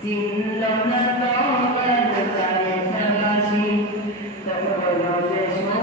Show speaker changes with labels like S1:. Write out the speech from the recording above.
S1: तिन लूद नख बोड़ बता एंचाशी तो